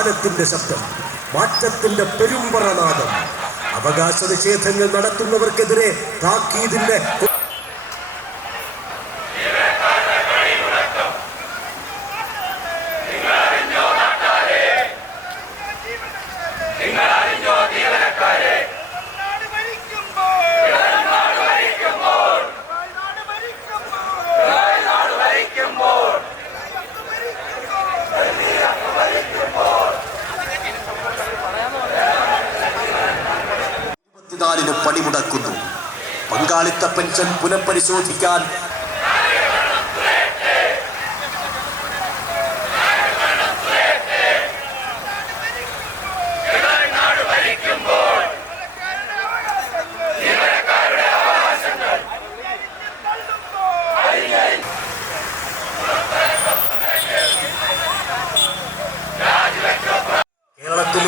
ജ്ഞാനത്തിന്റെ ശബ്ദം, മാറ്റത്തിന്റെ പെരുമ്പറനാദം. അവകാശ നിഷേധങ്ങൾ നടത്തുന്നവർക്കെതിരെ താക്കീതിന്റെ പണിമുടക്കുന്നു. പങ്കാളിത്ത പെൻഷൻ പുനഃപരിശോധിക്കാൻ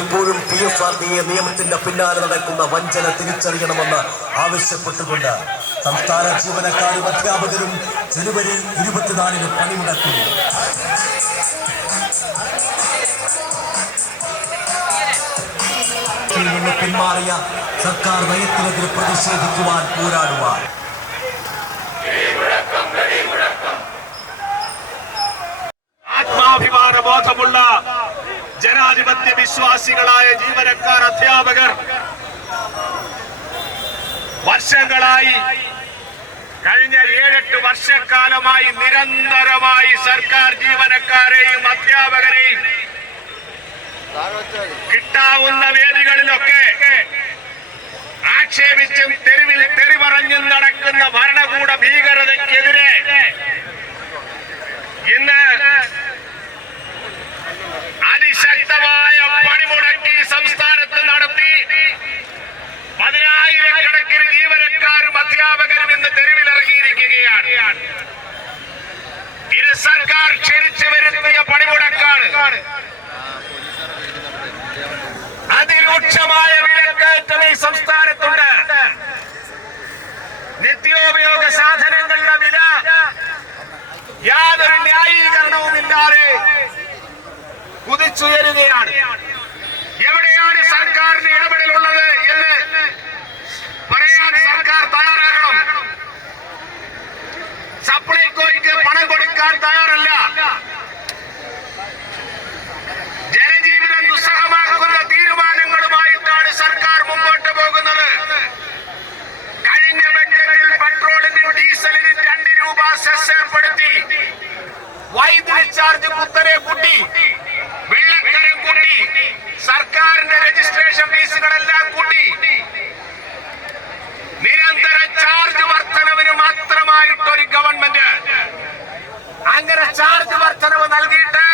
ഇപ്പോഴും PFRDA നിയമത്തിന്റെ പിന്നാലെ നടക്കുന്ന വഞ്ചന തിരിച്ചറിയണമെന്ന് ആവശ്യപ്പെട്ടുകൊണ്ട് സംസ്ഥാന ജീവനക്കാരും അധ്യാപകരും ജനുവരി 24 പണിമുടക്കുന്നു. നിന്ന് പിന്മാറിയ സർക്കാർ നയത്തിനെതിരെ പ്രതിഷേധിക്കുവാൻ പോരാടുവാൻ ആത്മാഭിമാന ബോധമുള്ള ജനാധിപത്യ വിശ്വാസികളായ ജീവനക്കാർ, അധ്യാപകർ വർഷങ്ങളായി, കഴിഞ്ഞ 7-8 വർഷക്കാലമായി നിരന്തരമായി സർക്കാർ ജീവനക്കാരെയും അധ്യാപകരെയും കിട്ടാവുന്ന വേദികളിലൊക്കെ ആക്ഷേപിച്ചും തെരുവിൽ തെറി പറഞ്ഞും നടക്കുന്ന ഭരണകൂട ഭീകരതയ്ക്കെതിരെ ഇന്ന് അതിശക്തമായ പണിമുടക്കി സംസ്ഥാനത്ത് നടത്തി. 10,000-കണക്കിന് ജീവനക്കാരും അധ്യാപകരും ഇന്ന് തെരുവിലിറങ്ങിയിരിക്കുകയാണ്. ഇത് സർക്കാർ ക്ഷണിച്ചു വരുത്തിയ പണിമുടക്കാണ്. അതിരൂക്ഷമായ വിലക്കയറ്റം ഈ സംസ്ഥാനത്തുണ്ട്. നിത്യോപയോഗ സാധനങ്ങളുടെ വില യാതൊരു ന്യായീകരണവുമില്ലാതെ കുതിച്ചുയരുകയാണ്. എവിടെയാണ് സർക്കാരിന് ഇടപെടലുള്ളത് എന്ന് പറയാൻ സർക്കാർ തയ്യാറാകണം. സപ്ലൈകോയ്ക്ക് പണം കൊടുക്കാൻ തയ്യാറല്ല. ജനജീവിതം ദുസ്സഹമാക്കുന്ന തീരുമാനങ്ങളുമായിട്ടാണ് സർക്കാർ മുമ്പോട്ട് പോകുന്നത്. കഴിഞ്ഞ ബജറ്റിൽ പെട്രോളിനും ഡീസലിനും 2 രൂപ സെസ് ഏർപ്പെടുത്തി. വൈദ്യുതി ചാർജ് കുത്തനെ കൂട്ടി, വെള്ളക്കരം കൂട്ടി, സർക്കാരിന്റെ രജിസ്ട്രേഷൻ ഫീസുകളെല്ലാം കൂട്ടി. നിരന്തര ചാർജ് വർധനവിന് മാത്രമായിട്ടൊരു ഗവൺമെന്റ്, അങ്ങനെ ചാർജ് വർധനവ് നൽകിയിട്ട്,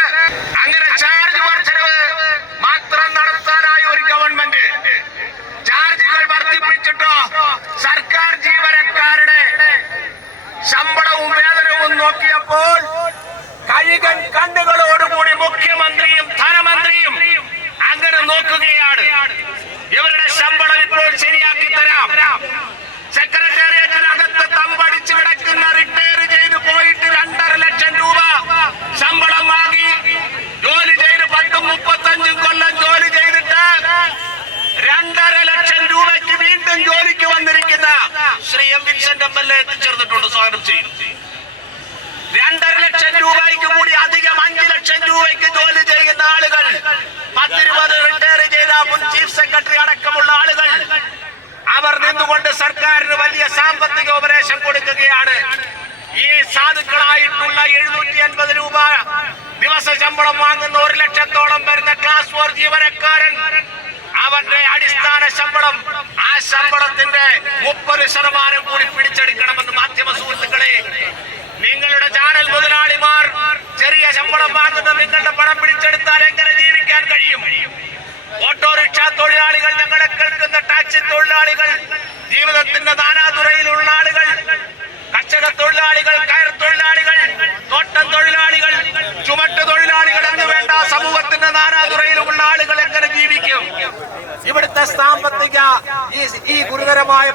അങ്ങനെ ചാർജ് വർധനവ് മാത്രം നടത്താനായ ഒരു ഗവൺമെന്റ് ചാർജുകൾ വർദ്ധിപ്പിച്ചിട്ടോ സർക്കാർ ജീവനക്കാരുടെ ശമ്പളവും വേതനവും നോക്കിയപ്പോൾ കഴുകൻ കണ്ണുകളോടുകൂടി മുഖ്യമന്ത്രിയും ധനമന്ത്രിയും അങ്ങനെ നോക്കുകയാണ്. ഇവരുടെ ശമ്പളം ഇപ്പോൾ ശരിയാക്കി തരാം. സെക്രട്ടേറിയറ്റിനകത്ത് തമ്പടിച്ചു കിടക്കുന്ന റിട്ടയർ ചെയ്ത് പോയിട്ട് 2.5 ലക്ഷം രൂപ ശമ്പളം വാങ്ങി ജോലി ചെയ്ത് 10-35 കൊല്ലം ജോലി ചെയ്തിട്ട് 2.5 ലക്ഷം രൂപയ്ക്ക് വീണ്ടും ജോലിക്ക് വന്നിരിക്കുന്ന ശ്രീ എം വിൻസെന്റ് MLA എത്തിച്ചേർന്നിട്ടുണ്ട്. സ്വാഗതം ചെയ്യുന്നു. 2.5 ലക്ഷം രൂപയ്ക്ക് കൂടി അധികം 5 ലക്ഷം രൂപയ്ക്ക് ജോലി ചെയ്യുന്ന ആളുകൾ, 10-20 റിട്ടയർ ചെയ്ത മുൻ ചീഫ് സെക്രട്ടറി അടക്കമുള്ള ആളുകൾ, അവർ നിന്നുകൊണ്ട് സർക്കാരിന് വലിയ സാമ്പത്തിക ഉപദേശം കൊടുക്കുകയാണ്. ഈ സാധുക്കളായിട്ടുള്ള 750 രൂപ ദിവസ ശമ്പളം വാങ്ങുന്ന 1 ലക്ഷത്തോളം വരുന്ന ക്ലാസ് 4 ജീവനക്കാരൻ, അവന്റെ അടിസ്ഥാന ശമ്പളം, ആ ശമ്പളത്തിന്റെ 30% കൂടി പിടിച്ചെടുക്കണമെന്ന് മാധ്യമ സുഹൃത്തുക്കളെ, നിങ്ങളുടെ ചാനൽ മുതലാളിമാർ ചെറിയ ശമ്പളം വാങ്ങുന്ന നിങ്ങളുടെ പണം പിടിച്ചെടുത്താൽ എങ്ങനെ ജീവിക്കാൻ കഴിയും? ഓട്ടോറിക്ഷ തൊഴിലാളികൾ, ഞങ്ങളെ കേൾക്കുന്ന ടാക്സി തൊഴിലാളികൾ, ജീവിതത്തിന്റെ നാനാതുറയിലുള്ള ആളുകൾ, കർഷക തൊഴിലാളികൾ, കയർ തൊഴിലാളികൾ, തോട്ടം തൊഴിലാളികൾ, ചുമട്ട് തൊഴിലാളികൾ എന്ന് വേണ്ട സമൂഹത്തിന്റെ നാനാതുറയിലുള്ള ആളുകൾ എങ്ങനെ ജീവിക്കും? ഇവിടുത്തെ സാമ്പത്തിക ഈ ഗുരുതരമായ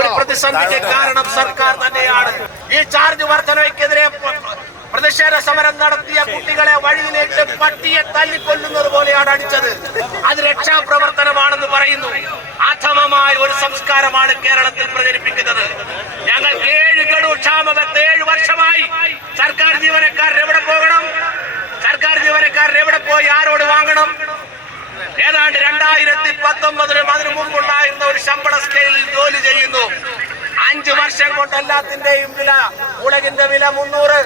ഒരു പ്രതിസന്ധിക്ക് കാരണം സർക്കാർ തന്നെയാണ്. ഈ ചാർജ് വർധനയ്ക്കെതിരെ പ്രതിഷേധ സമരം നടത്തിയ കുട്ടികളെ വഴിയിലേക്ക് പട്ടിയെ തല്ലിക്കൊല്ലുന്നത് പോലെയാണ് അടിച്ചത്. അത് രക്ഷാപ്രവർത്തനമാണെന്ന് പറയുന്നു. അധമമായ ഒരു സംസ്കാരമാണ് കേരളത്തിൽ പ്രചരിപ്പിക്കുന്നത്. ഞങ്ങൾ 7 ഗഡു ക്ഷാമബത്ത് 7 വർഷമായി. സർക്കാർ ജീവനക്കാരൻ എവിടെ പോകണം? സർക്കാർ ജീവനക്കാരൻ എവിടെ പോയി ആരോട് വാങ്ങണം? ഏതാണ്ട് 2019 അതിനു മുമ്പുണ്ടായിരുന്ന ഒരു ശമ്പള സ്കെയിലിൽ ജോലി ചെയ്യുന്നു. 5 വർഷം കൊണ്ട് എല്ലാത്തിന്റെയും വില, മുളകിന്റെ വില 300,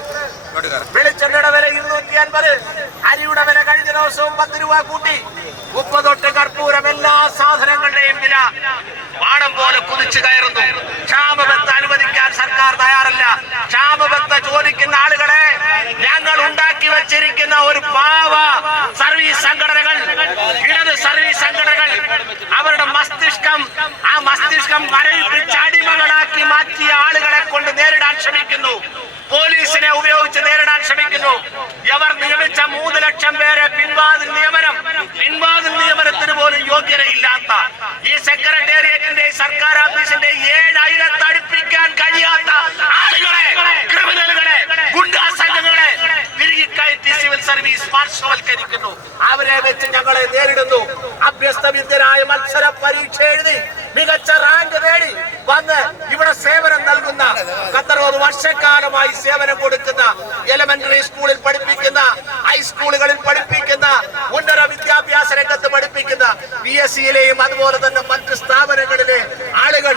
വെളിച്ചെണ്ണയുടെ വില 250, അരിയുടെ വില കഴിഞ്ഞ ദിവസവും 10 രൂപ കൂട്ടി. 30 തൊട്ട് കർപ്പൂരം, എല്ലാ സാധനങ്ങളുടെയും വില പാടം പോലെ കുതിച്ചു കയറുന്നു. ക്ഷാമബത്ത് അനുവദിക്കാൻ സർക്കാർ തയ്യാറല്ല. ക്ഷാമബത്ത് ചോദിക്കുന്ന ആളുകളെ ഞങ്ങൾ ഉണ്ടാക്കി വെച്ചിരിക്കുന്ന ഒരു പാവ സർവീസ് സംഘടനകൾ, ഇടത് സർവീസ് സംഘടനകൾ അവരുടെ മസ്തിഷ്കം മരവിപ്പിച്ച് അടിമകളാക്കി മാറ്റിയ ആളുകളെ കൊണ്ട് നേരിടാൻ ശ്രമിക്കുന്നു. പോലീസിനെ ഉപയോഗിച്ച് നേരിടാൻ ശ്രമിക്കുന്നു. ഇവർ നിയമിച്ച 3 ലക്ഷം പേരെ പിൻവാതിൽ നിയമനത്തിന് പോലും യോഗ്യതയില്ലാത്ത ഈ സെക്രട്ടേറിയറ്റിന്റെ സർക്കാർ ഓഫീസിന്റെ 7 അയലത്ത് അടുപ്പിക്കാൻ കഴിയാത്ത ആളുകളെ, ക്രിമിനലുകളെ, ഗുണ്ടാ സംഘങ്ങളെ തിരികെ കയറ്റി സിവിൽ സർവീസ് പാർശ്വവൽക്കരിക്കുന്നു. അവരെ വെച്ച് ഞങ്ങളെ നേരിടുന്നു. അഭ്യസ്തവിദ്യരായ മത്സര പരീക്ഷ എഴുതി മികച്ച റാങ്ക് നേടി വന്ന് ഇവിടെ സേവനം നൽകുന്ന, 10 വർഷക്കാലമായി സേവനം കൊടുക്കുന്ന, എലിമെന്ററി സ്കൂളിൽ പഠിപ്പിക്കുന്ന, ഹൈസ്കൂളുകളിൽ പഠിപ്പിക്കുന്ന, ഉന്നത വിദ്യാഭ്യാസ രംഗത്ത് പഠിപ്പിക്കുന്ന, PSCയിലെയും അതുപോലെ തന്നെ മറ്റ് സ്ഥാപനങ്ങളിലെ ആളുകൾ,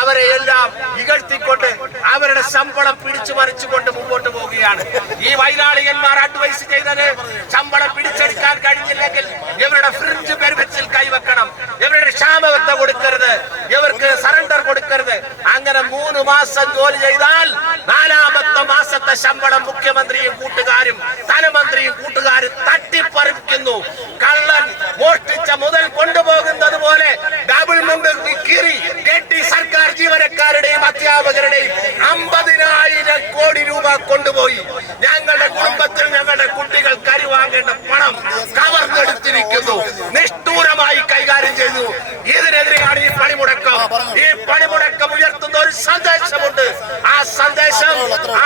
അവരെ എല്ലാം ഇകഴ്ത്തിക്കൊണ്ട് അവരുടെ ശമ്പളം പിടിച്ചു മറിച്ചുകൊണ്ട് മുമ്പോട്ട് പോവുകയാണ്. ഈ വൈരാളികന്മാർ അഡ്വൈസ് ചെയ്തത് ശമ്പളം പിടിച്ചെടുക്കാൻ കഴിഞ്ഞില്ലെങ്കിൽ ഇവരുടെ ഫ്രിഞ്ച് ബെനിഫിറ്റ്സിൽ കൈവെക്കണം, ഇവരുടെ ക്ഷാമബത്ത കൊടുക്കരുത്, ഇവർക്ക് സറണ്ടർ കൊടുക്കരുത്. അങ്ങനെ 3 മാസം ജോലി ചെയ്താൽ 4ാമത്തെ മാസത്തെ ശമ്പളം മുഖ്യമന്ത്രിയും കൂട്ടുകാരും ധനമന്ത്രിയും കൂട്ടുകാരും തട്ടിപ്പറിക്കുന്നു. കള്ളൻ മോഷ്ടിച്ച മുതൽ കൊണ്ടുപോകുന്നത് പോലെ ഡബിൾ മുണ്ട് കീറി കെട്ടി സർക്കാർ ജീവനക്കാരുടെയും അധ്യാപകരുടെയും 50,000 കോടി രൂപ കൊണ്ടുപോയി. ഞങ്ങളുടെ കുടുംബത്തിൽ ഞങ്ങളുടെ കുട്ടികൾ കരുവാങ്ങേണ്ട പണം കവർന്നെടുത്തിരിക്കുന്നു. നിഷ്ഠൂരമായി കൈകാര്യം ചെയ്തു. ഇതിനെതിരെയാണ് ഈ പണിമുടക്കം. ഈ പണിമുടക്കം ഉയർത്തുന്ന ഒരു സന്ദേശമുണ്ട്. ആ സന്ദേശം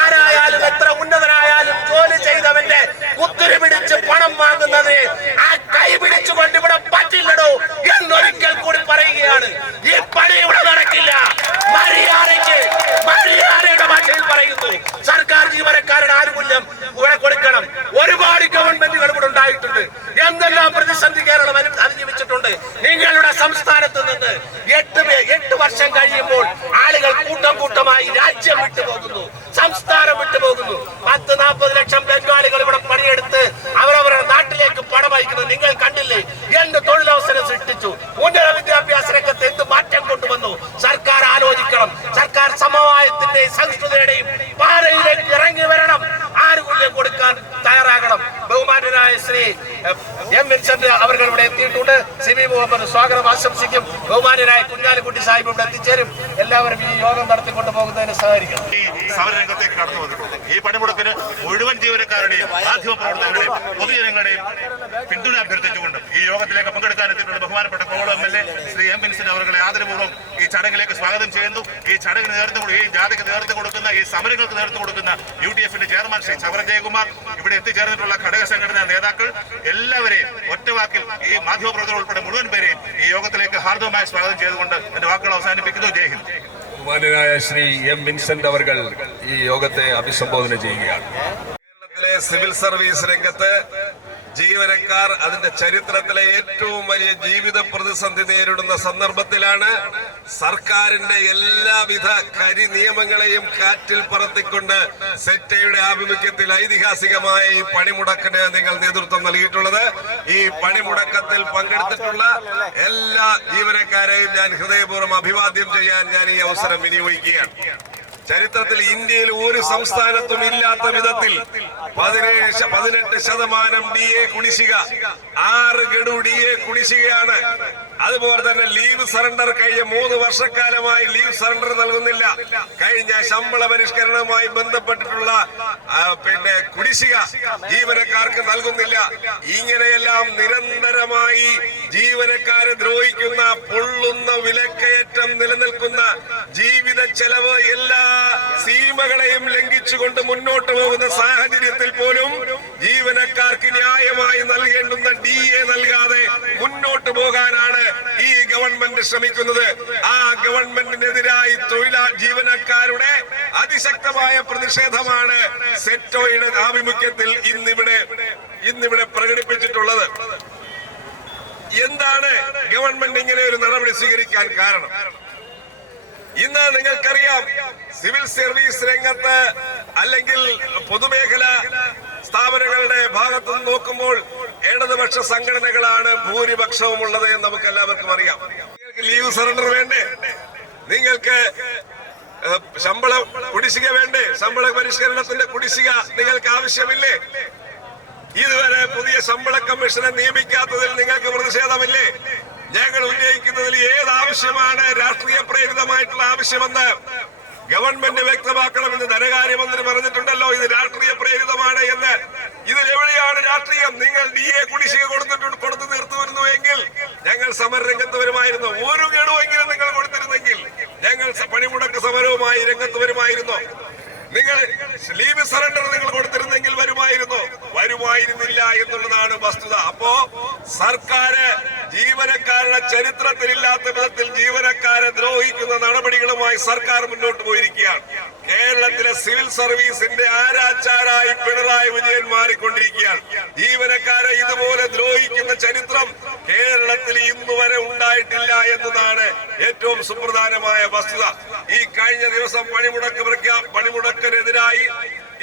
ആരായാലും എത്ര ഉന്നതനായാലും ജോലി ചെയ്തവന്റെ കുത്തിരി പിടിച്ച് പണം വാങ്ങുന്നത് ആ കൈ പിടിച്ചുകൊണ്ട് ഇവിടെ പറ്റില്ലടോ എന്നൊരിക്കൽ കൂടി പറയുകയാണ്. ഈ പണി ഇവിടെ നടക്കില്ല. മര്യാദയുടെ ഭാഷയിൽ പറയുന്നു. സർക്കാർ ജീവനക്കാരുടെ ആനുകൂല്യം ഇവിടെ കൊടുക്കണം. ഒരുപാട് ഗവൺമെന്റുകൾ ഇവിടെ ഉണ്ടായിട്ടുണ്ട്. എന്തെല്ലാം പ്രതിസന്ധി കേരളം അതിജീവിച്ചിട്ടുണ്ട്. നിങ്ങളുടെ സംസ്ഥാനത്ത് നിന്ന് 8 വർഷം കഴിയുമ്പോൾ ആളുകൾ കൂട്ടമായി രാജ്യം വിട്ടുപോകുന്നു, സംസ്ഥാനം വിട്ടുപോകുന്നു. 10-40 ലക്ഷം ബംഗാളികൾ ഇവിടെ പണിയെടുത്ത് അവരവരുടെ നാട്ടിലേക്ക് പണം അയക്കുന്നത് നിങ്ങൾ കണ്ടില്ലേ? എന്ത് തൊഴിലവസരം സൃഷ്ടിച്ചു. ഉന്നത വിദ്യാഭ്യാസ രംഗത്ത് എന്ത് മാറ്റം കൊണ്ടുവന്നു. സർക്കാർ ആലോചിക്കണം. സർക്കാർ സമവായത്തിന്റെയും സംസ്കൃതിയുടെയും പാതയിലേക്ക് ഇറങ്ങി വരണം. ആനുകൂല്യം കൊടുക്കാൻ തയ്യാറാകണം. ബഹുമാന്യനായ ശ്രീ M. വിൻസെന്റ് അവർ ഇവിടെ എത്തിയിട്ടുണ്ട്. CB മുഹമ്മദ് സ്വാഗതം ആശംസിക്കും. ബഹുമാന്യനായ കുഞ്ഞാലിക്കുട്ടി സാഹിബ് ഇവിടെ എത്തിച്ചേരും. എല്ലാവരും ഈ യോഗം നടത്തിക്കൊണ്ട് പോകുന്നതിന് സഹകരിക്കണം. ഈ സമരരംഗത്തേക്ക് കടന്നു വന്നിട്ടുണ്ട്. ഈ പണിമുടക്കിന് മുഴുവൻ ജീവനക്കാരുടെയും മാധ്യമപ്രവർത്തകരുടെയും പൊതുജനങ്ങളുടെയും പിന്തുണ അഭ്യർത്ഥിച്ചുകൊണ്ട് ഈ യോഗത്തിലേക്ക് പങ്കെടുക്കാനെത്തിയിട്ടുള്ള ബഹുമാനപ്പെട്ട Kovalam MLA Shri M. Vincent അവരെ ആദരപൂർവ്വം ഈ ചടങ്ങിലേക്ക് സ്വാഗതം ചെയ്യുന്നു. ഈ ചടങ്ങിന് ഈ ജാഥയ്ക്ക് നേതൃത്വം കൊടുക്കുന്ന, ഈ സമരങ്ങൾക്ക് നേതൃത്വം കൊടുക്കുന്ന UTF-ന്റെ ചെയർമാൻ ശ്രീ ചവറ ജയകുമാർ, ഇവിടെ എത്തിച്ചേർന്നിട്ടുള്ള ഘടക സംഘടനാ നേതാക്കൾ എല്ലാവരെയും ഒറ്റവാക്കിൽ ഈ മാധ്യമപ്രവർത്തകർ ഉൾപ്പെടെ മുഴുവൻ പേരെയും ഈ യോഗത്തിലേക്ക് ഹാർദവമായി സ്വാഗതം ചെയ്തുകൊണ്ട് എന്റെ വാക്കുകൾ അവസാനിപ്പിക്കുന്നു. ജയ് ഹിന്ദ്. ബഹുമാന്യനായ ശ്രീ M. വിൻസെന്റ് അവർ ഈ യോഗത്തെ അഭിസംബോധന ചെയ്യുകയാണ്. കേരളത്തിലെ സിവിൽ സർവീസ് രംഗത്ത് ജീവനക്കാർ അതിന്റെ ചരിത്രത്തിലെ ഏറ്റവും വലിയ ജീവിത പ്രതിസന്ധി നേരിടുന്ന സന്ദർഭത്തിലാണ് സർക്കാരിന്റെ എല്ലാവിധ കരി നിയമങ്ങളെയും കാറ്റിൽ പറത്തിക്കൊണ്ട് സെറ്റയുടെ ആഭിമുഖ്യത്തിൽ ഐതിഹാസികമായ ഈ പണിമുടക്കിന് നിങ്ങൾ നേതൃത്വം നൽകിയിട്ടുള്ളത്. ഈ പണിമുടക്കത്തിൽ പങ്കെടുത്തിട്ടുള്ള എല്ലാ ജീവനക്കാരെയും ഞാൻ ഹൃദയപൂർവ്വം അഭിവാദ്യം ചെയ്യാൻ ഞാൻ ഈ അവസരം വിനിയോഗിക്കുകയാണ്. ചരിത്രത്തിൽ ഇന്ത്യയിൽ ഒരു സംസ്ഥാനത്തും ഇല്ലാത്ത വിധത്തിൽ 18% DA കുടിശ്ശിക, 6 ഗഡു DA കുടിശ്ശികയാണ്. അതുപോലെ തന്നെ ലീവ് സറണ്ടർ കഴിഞ്ഞ 3 വർഷക്കാലമായി ലീവ് സറണ്ടർ നൽകുന്നില്ല. കഴിഞ്ഞ ശമ്പള പരിഷ്കരണവുമായി ബന്ധപ്പെട്ടിട്ടുള്ള കുടിശ്ശിക ജീവനക്കാർക്ക് നൽകുന്നില്ല. ഇങ്ങനെയെല്ലാം നിരന്തരമായി ജീവനക്കാരെ ദ്രോഹിക്കുന്ന, പൊള്ളുന്ന വിലക്കയറ്റം നിലനിൽക്കുന്ന, ജീവിത ചെലവ് എല്ലാ സീമ സീമകളെയും ലംഘിച്ചുകൊണ്ട് മുന്നോട്ട് പോകുന്ന സാഹചര്യത്തിൽ പോലും ജീവനക്കാർക്ക് ന്യായമായി നൽകേണ്ടുന്ന DA നൽകാതെ മുന്നോട്ട് പോകാനാണ് ഈ ഗവൺമെന്റ് ശ്രമിക്കുന്നത്. ആ ഗവൺമെന്റിനെതിരായി ജീവനക്കാരുടെ അതിശക്തമായ പ്രതിഷേധമാണ് സെറ്റോയുടെ ആഭിമുഖ്യത്തിൽ ഇന്നിവിടെ പ്രകടിപ്പിച്ചിട്ടുള്ളത്. എന്താണ് ഗവൺമെന്റ് ഇങ്ങനെ ഒരു നടപടി സ്വീകരിക്കാൻ കാരണം? ഇന്ന് നിങ്ങൾക്കറിയാം, സിവിൽ സർവീസ് രംഗത്ത് അല്ലെങ്കിൽ പൊതുമേഖല സ്ഥാപനങ്ങളുടെ ഭാഗത്തു നിന്ന് നോക്കുമ്പോൾ ഇടതുപക്ഷ സംഘടനകളാണ് ഭൂരിപക്ഷവും ഉള്ളത് എന്ന് നമുക്ക് എല്ലാവർക്കും അറിയാം. നിങ്ങൾക്ക് ലീവ് സറണ്ടർ വേണ്ടേ? നിങ്ങൾക്ക് ശമ്പള കുടിശ്ശിക വേണ്ടേ? ശമ്പള പരിഷ്കരണത്തിന്റെ കുടിശ്ശിക നിങ്ങൾക്ക് ആവശ്യമില്ലേ? ഇതുവരെ പുതിയ ശമ്പള കമ്മീഷനെ നിയമിക്കാത്തതിൽ നിങ്ങൾക്ക് പ്രതിഷേധമില്ലേ? ഞങ്ങൾ ഉന്നയിക്കുന്നതിൽ ഏത് ആവശ്യമാണ് രാഷ്ട്രീയ പ്രേരിതമായിട്ടുള്ള ആവശ്യമെന്ന് ഗവൺമെന്റ് വ്യക്തമാക്കണമെന്ന് ധനകാര്യമന്ത്രി പറഞ്ഞിട്ടുണ്ടല്ലോ. ഇത് രാഷ്ട്രീയ പ്രേരിതമാണ് എന്ന്. ഇതിലെവിടെയാണ് രാഷ്ട്രീയം? നിങ്ങൾ DA കുടിശ്ശിക കൊടുത്തു തീർത്തുവരുന്നുവെങ്കിൽ ഞങ്ങൾ സമരരംഗത്ത് വരുമായിരുന്നു. ഒരു ഗഡുവെങ്കിലും നിങ്ങൾ കൊടുത്തിരുന്നെങ്കിൽ ഞങ്ങൾ പണിമുടക്ക് സമരവുമായി രംഗത്ത് വരുമായിരുന്നു. നിങ്ങൾ ലീവ് സറണ്ടർ നിങ്ങൾ കൊടുത്തിരുന്നെങ്കിൽ വരുമായിരുന്നില്ല എന്നുള്ളതാണ് വസ്തുത. അപ്പോ സർക്കാർ ജീവനക്കാരുടെ ചരിത്രത്തിലില്ലാത്ത വിധത്തിൽ ജീവനക്കാരെ ദ്രോഹിക്കുന്ന നടപടികളുമായി സർക്കാർ മുന്നോട്ട് പോയിരിക്കുകയാണ്. കേരളത്തിലെ സിവിൽ സർവീസിന്റെ ആരാച്ചാരായി പിണറായി വിജയൻ മാറിക്കൊണ്ടിരിക്കുകയാണ്. ജീവനക്കാരെ ഇതുപോലെ ദ്രോഹിക്കുന്ന ചരിത്രം കേരളത്തിൽ ഇന്നുവരെ ഉണ്ടായിട്ടില്ല എന്നതാണ് ഏറ്റവും സുപ്രധാനമായ വസ്തുത. ഈ കഴിഞ്ഞ ദിവസം പണിമുടക്കിനെതിരായി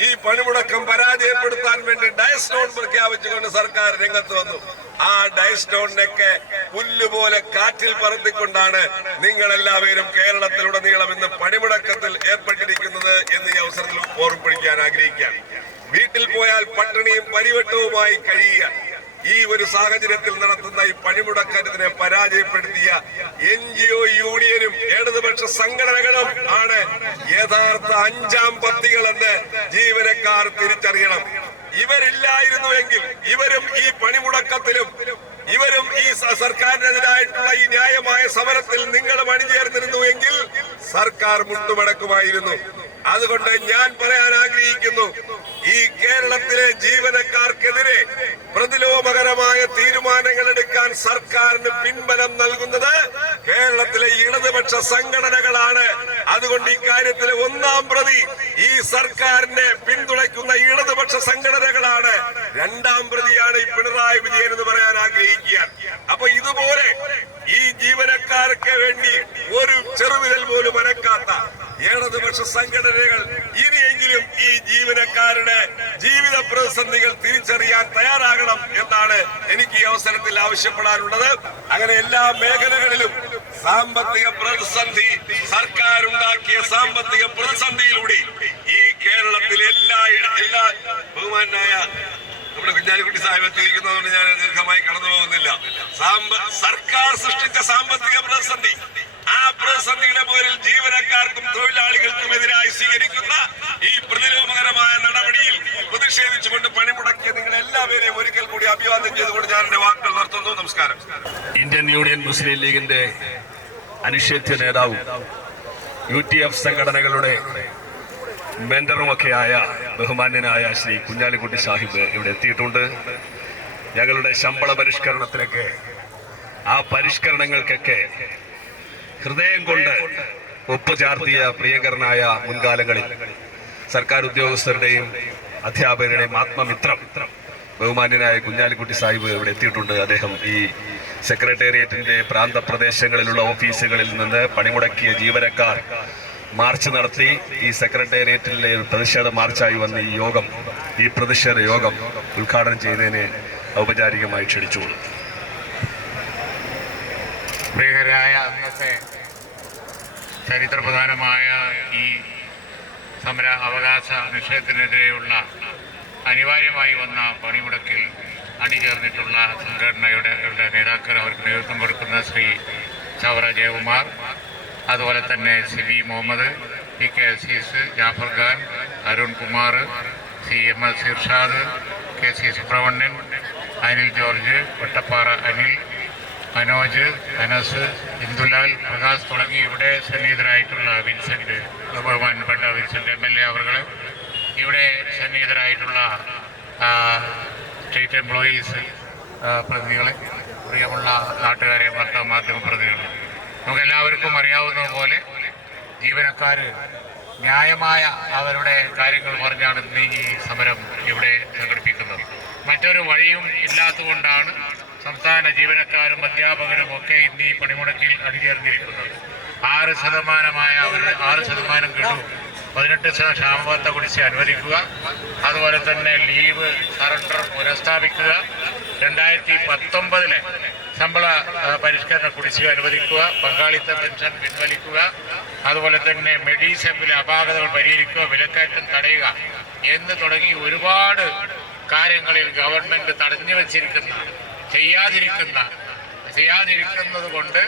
ഈ പണിമുടക്കം പരാജയപ്പെടുത്താൻ വേണ്ടി ഡയസ്റ്റോൺ പ്രഖ്യാപിച്ചുകൊണ്ട് സർക്കാർ രംഗത്ത് വന്നു. ആ ഡയസ്റ്റോണിനൊക്കെ പുല്ലുപോലെ കാറ്റിൽ പറത്തിക്കൊണ്ടാണ് നിങ്ങളെല്ലാവരും കേരളത്തിലുടനീളം ഇന്ന് പണിമുടക്കത്തിൽ ഏർപ്പെട്ടിരിക്കുന്നത് എന്ന് ഈ അവസരത്തിൽ ഓർമ്മിപ്പിക്കാൻ ആഗ്രഹിക്കുകയാണ്. വീട്ടിൽ പോയാൽ പട്ടിണിയും പരിവട്ടവുമായി കഴിയുക. ഈ ഒരു സാഹചര്യത്തിൽ നടത്തുന്ന ഈ പണിമുടക്കത്തിനെ പരാജയപ്പെടുത്തിയ NGO യൂണിയനും ഇടതുപക്ഷ സംഘടനകളും ആണ് യഥാർത്ഥ അഞ്ചാം പത്തികളെന്ന് ജീവനക്കാർ തിരിച്ചറിയണം. ഇവരില്ലായിരുന്നുവെങ്കിൽ, ഇവരും ഈ പണിമുടക്കത്തിലും ഇവരും ഈ സർക്കാരിനെതിരായിട്ടുള്ള ഈ ന്യായമായ സമരത്തിൽ നിങ്ങളും അണിചേർന്നിരുന്നുവെങ്കിൽ സർക്കാർ മുട്ടുമടക്കുമായിരുന്നു. അതുകൊണ്ട് ഞാൻ പറയാൻ ആഗ്രഹിക്കുന്നു, ഈ കേരളത്തിലെ ജീവനക്കാർക്കെതിരെ പ്രതിലോമകരമായ തീരുമാനങ്ങൾ എടുക്കാൻ സർക്കാരിന് പിൻബലം നൽകുന്നത് കേരളത്തിലെ ഇടതുപക്ഷ സംഘടനകളാണ്. അതുകൊണ്ട് ഈ കാര്യത്തിലെ ഒന്നാം പ്രതി ഈ സർക്കാരിനെ പിന്തുണയ്ക്കുന്ന ഇടതുപക്ഷ സംഘടനകളാണ്. രണ്ടാം പ്രതിയാണ് ഈ പിണറായി വിജയൻ എന്ന് പറയാൻ ആഗ്രഹിക്കുകയാണ്. അപ്പൊ ഇതുപോലെ ഈ ജീവനക്കാർക്ക് വേണ്ടി ഒരു ചെറുവിരൽ പോലും അനക്കാത്ത ഇടതുപക്ഷ സംഘടനകൾ ഇനിയെങ്കിലും ഈ ജീവനക്കാരുടെ ജീവിത പ്രതിസന്ധികൾ തിരിച്ചറിയാൻ തയ്യാറാകണം എന്നാണ് എനിക്ക് ഈ അവസരത്തിൽ ആവശ്യപ്പെടാനുള്ളത്. അങ്ങനെ എല്ലാ മേഖലകളിലും സാമ്പത്തിക പ്രതിസന്ധി, സർക്കാർ ഉണ്ടാക്കിയ സാമ്പത്തിക പ്രതിസന്ധിയിലൂടെ ഈ കേരളത്തിൽ എല്ലാ ബഹുമാനായ നമ്മുടെ കുഞ്ഞാലിക്കുട്ടി സാഹിബ് എത്തിയിരിക്കുന്നതുകൊണ്ട് ഞാൻ ദീർഘമായി കടന്നു പോകുന്നില്ല. സർക്കാർ സൃഷ്ടിച്ച സാമ്പത്തിക പ്രതിസന്ധി, ആ പ്രതിസന്ധിയുടെ പേരിൽ ജീവനക്കാർക്കും തൊഴിലാളികൾക്കും എതിരായി സ്വീകരിക്കുന്ന ഈ പ്രതിലോമകരമായ നടപടിയിൽ പ്രതിഷേധിച്ചുകൊണ്ട് പണിമുടക്കിയ നിങ്ങൾ എല്ലാവരെയും ഒരിക്കൽ കൂടി അഭിവാദ്യം ചെയ്തുകൊണ്ട് ഞാൻ എന്റെ വാക്കുകൾ നിർത്തുന്നു. നമസ്കാരം. ഇന്ത്യൻ യൂണിയൻ മുസ്ലിം ലീഗിന്റെ അനിഷേധ്യ നേതാവും UTF സംഘടനകളുടെ മെന്ററുമൊക്കെയായ ബഹുമാന്യനായ ശ്രീ കുഞ്ഞാലിക്കുട്ടി സാഹിബ് ഇവിടെ എത്തിയിട്ടുണ്ട്. ഞങ്ങളുടെ ശമ്പള പരിഷ്കരണത്തിലൊക്കെ, ആ പരിഷ്കരണങ്ങൾക്കൊക്കെ ഹൃദയം കൊണ്ട് ഒപ്പുചാർത്തിയ പ്രിയങ്കരനായ മുൻകാലങ്ങളിൽ സർക്കാർ ഉദ്യോഗസ്ഥരുടെയും അധ്യാപകരുടെയും ആത്മമിത്രം ബഹുമാന്യനായ കുഞ്ഞാലിക്കുട്ടി സാഹിബ് ഇവിടെ എത്തിയിട്ടുണ്ട്. അദ്ദേഹം ഈ സെക്രട്ടേറിയറ്റിന്റെ പ്രാന്തപ്രദേശങ്ങളിലുള്ള ഓഫീസുകളിൽ നിന്ന് പണിമുടക്കിയ ജീവനക്കാർ മാർച്ച് നടത്തി ഈ സെക്രട്ടേറിയറ്റിലെ പ്രതിഷേധ മാർച്ചായി വന്ന ഈ പ്രതിഷേധ യോഗം ഉദ്ഘാടനം ചെയ്യുന്നതിന് ഔപചാരികമായി ക്ഷണിച്ചുകൊള്ളു. പ്രിയകരായ അന്നത്തെ ചരിത്രപ്രധാനമായ ഈ സമര അവകാശ നിഷേധത്തിനെതിരെയുള്ള അനിവാര്യമായി വന്ന പണിമുടക്കിൽ അണിചേർന്നിട്ടുള്ള സംഘടനയുടെ നേതാക്കൾ, അവർക്ക് നേതൃത്വം കൊടുക്കുന്ന ശ്രീ ചവറ ജയകുമാർ, അതുപോലെ തന്നെ CB Muhammad, PK Aziz, Jafar Khan, Arun Kumar, CMS Irshad, KC Subramanian, Anil George, Vattappara Anil, Manoj, Anas, Indulal, Prakash തുടങ്ങി ഇവിടെ സന്നിഹിതരായിട്ടുള്ള വിൻസെന്റ്, ബഹുമാനപ്പെട്ട വിൻസെന്റ് വിൻസെൻ്റ് MLA അവർകളെ, ഇവിടെ സന്നിഹിതരായിട്ടുള്ള സ്റ്റേറ്റ് എംപ്ലോയീസ് പ്രതിനിധികളെ, പ്രിയമുള്ള നാട്ടുകാരെ, മാധ്യമ പ്രതിനിധികളെ, നമുക്കെല്ലാവർക്കും അറിയാവുന്നതുപോലെ ജീവനക്കാർ ന്യായമായ അവരുടെ കാര്യങ്ങൾ പറഞ്ഞാണ് ഇന്ന് ഈ സമരം ഇവിടെ സംഘടിപ്പിക്കുന്നത്. മറ്റൊരു വഴിയും ഇല്ലാത്തതുകൊണ്ടാണ് സംസ്ഥാന ജീവനക്കാരും അധ്യാപകരും ഒക്കെ ഇന്ന് ഈ പണിമുടക്കിൽ അണിചേർന്നിരിക്കുന്നത്. 6% ഗഡു, 18% ക്ഷാമബത്ത കുടിശ്ശിക അനുവദിക്കുക, അതുപോലെ തന്നെ ലീവ് സറണ്ടർ പുനഃസ്ഥാപിക്കുക, 2019 ശമ്പള പരിഷ്കരണ കുടിശ്ശിക അനുവദിക്കുക, പങ്കാളിത്ത പെൻഷൻ പിൻവലിക്കുക, അതുപോലെ തന്നെ മെഡിസെപ്പിലെ അപാകതകൾ പരിഹരിക്കുക, വിലക്കയറ്റം തടയുക എന്ന് തുടങ്ങി ഒരുപാട് കാര്യങ്ങളിൽ ഗവൺമെന്റ് തടഞ്ഞു വച്ചിരിക്കുന്ന ചെയ്യാതിരിക്കുന്നത് കൊണ്ട്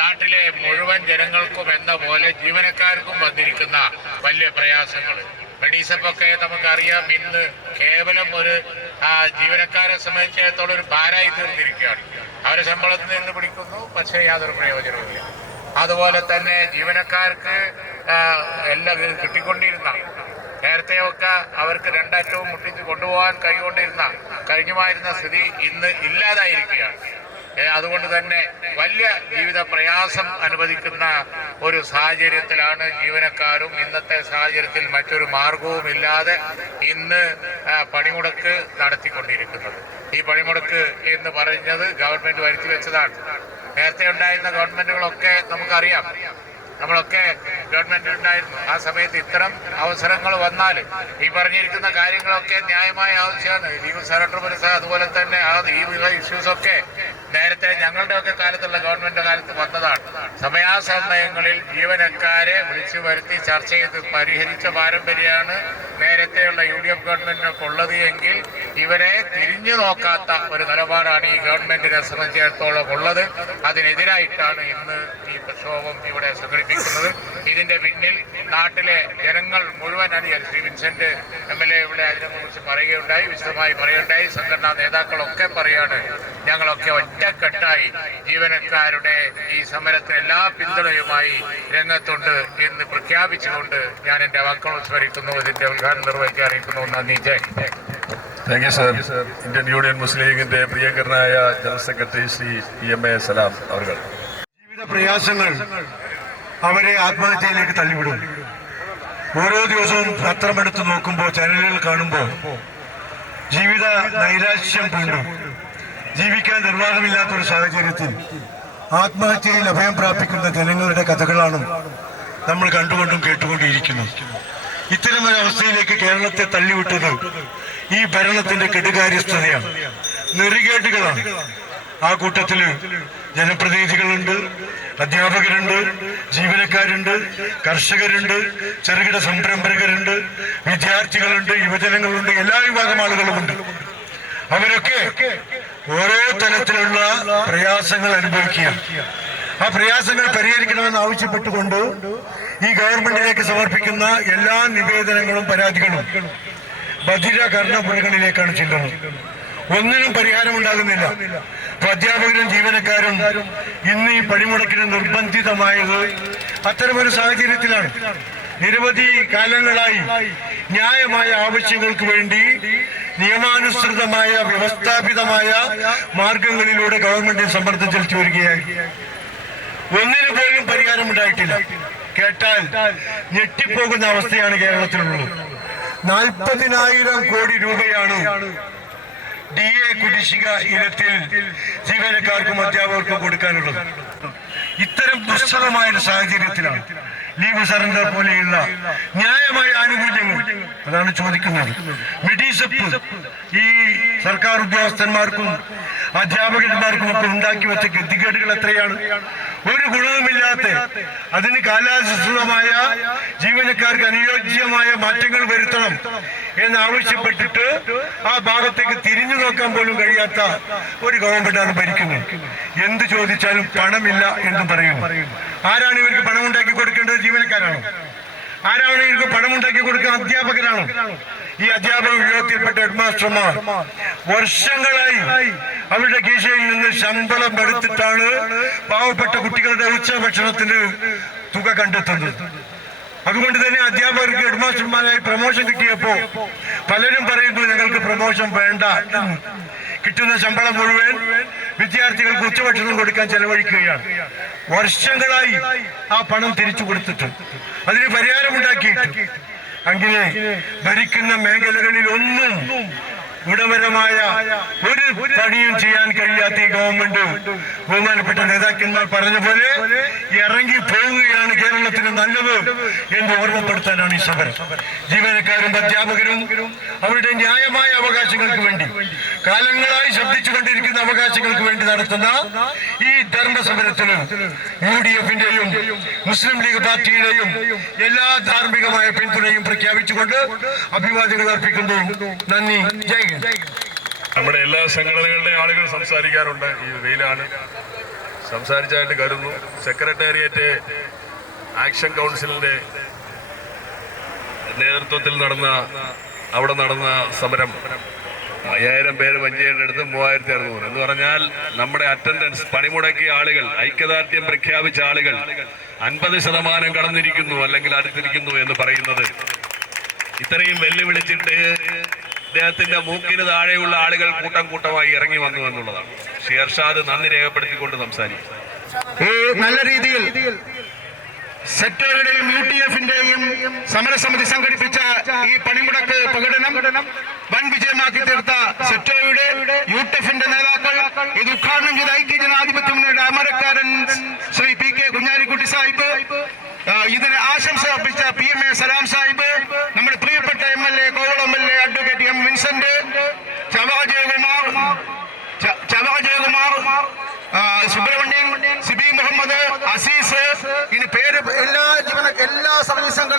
നാട്ടിലെ മുഴുവൻ ജനങ്ങൾക്കും എന്ന പോലെ ജീവനക്കാർക്കും വന്നിരിക്കുന്ന വലിയ പ്രയാസങ്ങൾ. മെഡിസെപ്പൊക്കെ നമുക്കറിയാം, ഇന്ന് കേവലം ഒരു ജീവനക്കാരെ സംബന്ധിച്ചിടത്തോളം ഒരു ഭാരമായി തീർന്നിരിക്കുകയാണ്. അവരെ ശമ്പളത്തിൽ നിന്ന് പിടിക്കുന്നു, പക്ഷേ യാതൊരു പ്രയോജനവുമില്ല. അതുപോലെ തന്നെ ജീവനക്കാർക്ക് എല്ലാം കിട്ടിക്കൊണ്ടിരുന്ന, നേരത്തെയൊക്കെ അവർക്ക് രണ്ടറ്റവും മുട്ടിച്ച് കൊണ്ടുപോകാൻ കഴിഞ്ഞുമായിരുന്ന സ്ഥിതി ഇന്ന് ഇല്ലാതായിരിക്കുകയാണ്. അതുകൊണ്ട് തന്നെ വലിയ ജീവിത പ്രയാസം അനുവദിക്കുന്ന ഒരു സാഹചര്യത്തിലാണ് ജീവനക്കാരും. ഇന്നത്തെ സാഹചര്യത്തിൽ മറ്റൊരു മാർഗവുമില്ലാതെ ഇന്ന് പണിമുടക്ക് നടത്തിക്കൊണ്ടിരിക്കുന്നത്. ഈ പണിമുടക്ക് എന്ന് പറഞ്ഞത് ഗവൺമെന്റ് വരുത്തി വെച്ചതാണ്. നേരത്തെ ഉണ്ടായിരുന്ന ഗവൺമെന്റുകളൊക്കെ നമുക്കറിയാം, നമ്മളൊക്കെ ഗവൺമെന്റിലുണ്ടായിരുന്നു. ആ സമയത്ത് ഇത്തരം അവസരങ്ങൾ വന്നാൽ ഈ പറഞ്ഞിരിക്കുന്ന കാര്യങ്ങളൊക്കെ ന്യായമായ ആവശ്യമാണ്. ലീവ് സറണ്ടർ പുനഃസ്ഥാപനം, അതുപോലെ തന്നെ ഈ ഇഷ്യൂസൊക്കെ നേരത്തെ ഞങ്ങളുടെയൊക്കെ കാലത്തുള്ള ഗവൺമെന്റ് കാലത്ത് വന്നതാണ്. സമയാസമയങ്ങളിൽ ജീവനക്കാരെ വിളിച്ചു വരുത്തി ചർച്ച ചെയ്ത് പരിഹരിച്ച പാരമ്പര്യമാണ് നേരത്തെയുള്ള UDF ഗവൺമെന്റിനൊക്കെ ഉള്ളത് എങ്കിൽ ഇവരെ തിരിഞ്ഞു നോക്കാത്ത ഒരു നിലപാടാണ് ഈ ഗവൺമെന്റിനെ സംബന്ധിച്ചിടത്തോളം ഉള്ളത്. അതിനെതിരായിട്ടാണ് ഇന്ന് ഈ പ്രക്ഷോഭം ഇവിടെ സംഘടിപ്പിക്കുന്നത്. ഇതിന്റെ പിന്നിൽ നാട്ടിലെ ജനങ്ങൾ മുഴുവൻ അണിയർ, ശ്രീ വിൻസെന്റ് MLA ഇവിടെ അതിനെക്കുറിച്ച് പറയുകയുണ്ടായി, വിശദമായി പറയുകയുണ്ടായി. സംഘടനാ നേതാക്കളൊക്കെ പറയാണ്, ഞങ്ങളൊക്കെ ഒറ്റക്കെട്ടായി ജീവനക്കാരുടെ ഈ സമരത്തിന് എല്ലാ പിന്തുണയുമായി രംഗത്തുണ്ട് എന്ന് പ്രഖ്യാപിച്ചുകൊണ്ട് ഞാൻ എൻ്റെ വാക്കുകൾ സ്മരിക്കുന്നു. ഇതിന്റെ ഉദ്ഘാടനം നിർവഹിക്കാൻ അറിയിക്കുന്നു. നന്ദി. ജയ്. Thank you sir. Indian Union Muslim ലീഗിന്റെ പ്രിയങ്കരനായ general secretary Shri PMA Salam അവർ. ജീവിത പ്രയാസങ്ങൾ അവരെ ആത്മഹത്യയിലേക്ക് തള്ളിവിടും. ഓരോ ദിവസവും പത്രമെടുത്ത് നോക്കുമ്പോൾ, ചാനലുകൾ കാണുമ്പോൾ ജീവിത നൈരാശ്യം പൂണ്ടു ജീവിക്കാൻ നിർവാഹമില്ലാത്തൊരു സാഹചര്യത്തിൽ ആത്മഹത്യയിൽ അഭയം പ്രാപിക്കുന്ന ജനങ്ങളുടെ കഥകളാണ് നമ്മൾ കണ്ടുകൊണ്ടും കേട്ടുകൊണ്ടിരിക്കുന്നത്. ഇത്തരമൊരവസ്ഥയിലേക്ക് കേരളത്തെ തള്ളിവിട്ടത് ഈ ഭരണത്തിന്റെ കെടുകാര്യസ്ഥതയാണ്, നെറികേടുകളാണ്. ആ കൂട്ടത്തില് ജനപ്രതിനിധികളുണ്ട്, അധ്യാപകരുണ്ട്, ജീവനക്കാരുണ്ട്, കർഷകരുണ്ട്, ചെറുകിട സംരംഭകരുണ്ട്, വിദ്യാർത്ഥികളുണ്ട്, യുവജനങ്ങളുണ്ട്, എല്ലാ വിഭാഗം ആളുകളുമുണ്ട്. അവരൊക്കെ ഓരോ തരത്തിലുള്ള പ്രയാസങ്ങൾ അനുഭവിക്കുക. ആ പ്രയാസങ്ങൾ പരിഹരിക്കണമെന്ന് ആവശ്യപ്പെട്ടുകൊണ്ട് ഈ ഗവൺമെന്റിലേക്ക് സമർപ്പിക്കുന്ന എല്ലാ നിവേദനങ്ങളും പരാതികളും ബധിര കർണപുഴകളിലേക്കാണ് ചെല്ലുന്നത്. ഒന്നിനും പരിഹാരമുണ്ടാകുന്നില്ല. അധ്യാപകരും ജീവനക്കാരും ഇന്ന് ഈ പണിമുടക്കിന് നിർബന്ധിതമായത് അത്തരമൊരു സാഹചര്യത്തിലാണ്. നിരവധി കാലങ്ങളായി ന്യായമായ ആവശ്യങ്ങൾക്ക് വേണ്ടി നിയമാനുസൃതമായ വ്യവസ്ഥാപിതമായ മാർഗങ്ങളിലൂടെ ഗവൺമെന്റിന് സമ്മർദ്ദം ചെലുത്തി വരികയായി. ഒന്നിനു പോലും പരിഹാരമുണ്ടായിട്ടില്ല. കേട്ടാൽ ഞെട്ടിപ്പോകുന്ന അവസ്ഥയാണ് കേരളത്തിലുള്ളത്. 40,000 കോടി രൂപയാണ് DA കുടിശ്ശിക ഇനത്തിൽ ജീവനക്കാർക്കും അധ്യാപകർക്കും കൊടുക്കാനുള്ളത്. ഇത്തരം ദുസ്സഹമായ സാഹചര്യത്തിലാണ് ലീവ് സറണ്ടർ പോലെയുള്ള ന്യായമായ ആനുകൂല്യങ്ങൾ അതാണ് ചോദിക്കുന്നത്. മെഡിസെപ്പ് ഈ സർക്കാർ ഉദ്യോഗസ്ഥന്മാർക്കും അധ്യാപകന്മാർക്കും ഒക്കെ ഉണ്ടാക്കി വെച്ച ഗതികേടുകൾ എത്രയാണ്. ഒരു ഗുണവുമില്ലാത്ത, അതിന് കാലാനുസൃതമായ ജീവനക്കാർക്ക് അനുയോജ്യമായ മാറ്റങ്ങൾ വരുത്തണം എന്നാവശ്യപ്പെട്ടിട്ട് ആ ഭാഗത്തേക്ക് തിരിഞ്ഞു നോക്കാൻ പോലും കഴിയാത്ത ഒരു ഗവൺമെന്റാണ് ഭരിക്കുന്നത്. എന്ത് ചോദിച്ചാലും പണമില്ല എന്ന് പറയുന്നു. ആരാണ് ഇവർക്ക് പണം ഉണ്ടാക്കി കൊടുക്കേണ്ടത്? ജീവനക്കാരാണോ? ആരാണ് ഇവർക്ക് പണം ഉണ്ടാക്കി കൊടുക്കുക? അധ്യാപകരാണോ? ഈ അധ്യാപക വിഭാഗത്തിൽപ്പെട്ട ഹെഡ്മാസ്റ്റർമാർ വർഷങ്ങളായി അവരുടെ കീശയിൽ നിന്ന് ശമ്പളം എടുത്തിട്ടാണ് പാവപ്പെട്ട കുട്ടികളുടെ ഉച്ചഭക്ഷണത്തിന് തുക കണ്ടെത്തുന്നത്. അതുകൊണ്ട് തന്നെ അധ്യാപകർക്ക് ഹെഡ്മാസ്റ്റർമാരായി പ്രൊമോഷൻ കിട്ടിയപ്പോ പലരും പറയുന്നു ഞങ്ങൾക്ക് പ്രൊമോഷൻ വേണ്ട, കിട്ടുന്ന ശമ്പളം മുഴുവൻ വിദ്യാർത്ഥികൾക്ക് ഉച്ചഭക്ഷണം കൊടുക്കാൻ ചെലവഴിക്കുകയാണ്. വർഷങ്ങളായി ആ പണം തിരിച്ചു കൊടുത്തിട്ട് അതിന് പരിഹാരമുണ്ടാക്കിയിട്ട് അങ്ങനെ ഭരിക്കുന്ന മേഖലകളിൽ ഒന്നും ഗുണപരമായ ഒരു പണിയും ചെയ്യാൻ കഴിയാത്ത ഈ ഗവൺമെന്റ് ബഹുമാനപ്പെട്ട നേതാക്കന്മാർ പറഞ്ഞ പോലെ ഇറങ്ങി പോവുകയാണ് കേരളത്തിന് നല്ലത് എന്ന് ഓർമ്മപ്പെടുത്താനാണ് ഈ സമരം. ജീവനക്കാരും അധ്യാപകരും അവരുടെ ന്യായമായ അവകാശങ്ങൾക്ക് വേണ്ടി, കാലങ്ങളായി ശബ്ദിച്ചുകൊണ്ടിരിക്കുന്ന അവകാശങ്ങൾക്ക് വേണ്ടി നടത്തുന്ന ഈ ധർമ്മസമരത്തിന് UDF-ന്റെയും മുസ്ലിം ലീഗ് പാർട്ടിയുടെയും എല്ലാ ധാർമ്മികമായ പിന്തുണയും പ്രഖ്യാപിച്ചുകൊണ്ട് അഭിവാദ്യങ്ങൾ അർപ്പിക്കുന്നു. നന്ദി. ജയ് ഹിന്ദ്. നമ്മുടെ എല്ലാ സംഘടനകളുടെ ആളുകൾ സംസാരിക്കാറുണ്ട്. ഈ വെയിലാണ് സംസാരിച്ചായിട്ട് കരുതുന്നു. സെക്രട്ടേറിയറ്റ് ആക്ഷൻ കൗൺസിലിന്റെ നേതൃത്വത്തിൽ അവിടെ നടന്ന സമരം 5000 പേര് വഞ്ചിയേണ്ടടുത്ത് 3600 എന്ന് പറഞ്ഞാൽ നമ്മുടെ അറ്റൻഡൻസ്, പണിമുടക്കിയ ആളുകൾ, ഐക്യദാർഢ്യം പ്രഖ്യാപിച്ച ആളുകൾ 50% കടന്നിരിക്കുന്നു അല്ലെങ്കിൽ അടുത്തിരിക്കുന്നു എന്ന് പറയുന്നത് ഇത്രയും വെല്ലുവിളിച്ചിട്ട് ഇദ്ദേഹത്തിന്റെ മൂക്കിന് താഴെയുള്ള ആളുകൾ കൂട്ടം കൂട്ടമായി ഇറങ്ങി വന്നു എന്നുള്ളതാണ്. ഷേർഷാദ് നന്ദി രേഖപ്പെടുത്തിക്കൊണ്ട് സംസാരിക്കും. നല്ല രീതിയിൽ സെക്ടറുടെയും UDF-ന്റെയും സമരസമിതി സംഘടിപ്പിച്ച ഈ പണിമുടക്ക് പ്രകടനം വൻ വിജയമാക്കി തീർത്ത സെക്ടറുടെ UDF-ന്റെ നേതാക്കൾ, ഇത് ഉദ്ഘാടനം ചെയ്ത ഐക്യ ജനാധിപത്യ മുന്നണിയുടെ അമരക്കാരൻ ശ്രീ PK കുഞ്ഞാലിക്കുട്ടി സാഹിബ്, ഇതിന് ആശംസ അർപ്പിച്ച PMA സലാം സാഹിബ്, നമ്മുടെ പ്രിയപ്പെട്ട MLA Kovalam MLA advocate M Vincent, ചവജയകുമാർ, സുബ്രഹ്മണ്യൻ, സിബി മുഹമ്മദ്, അസീസ്, ഇനി പേര് എല്ലാ സർവീസ് സംഘടന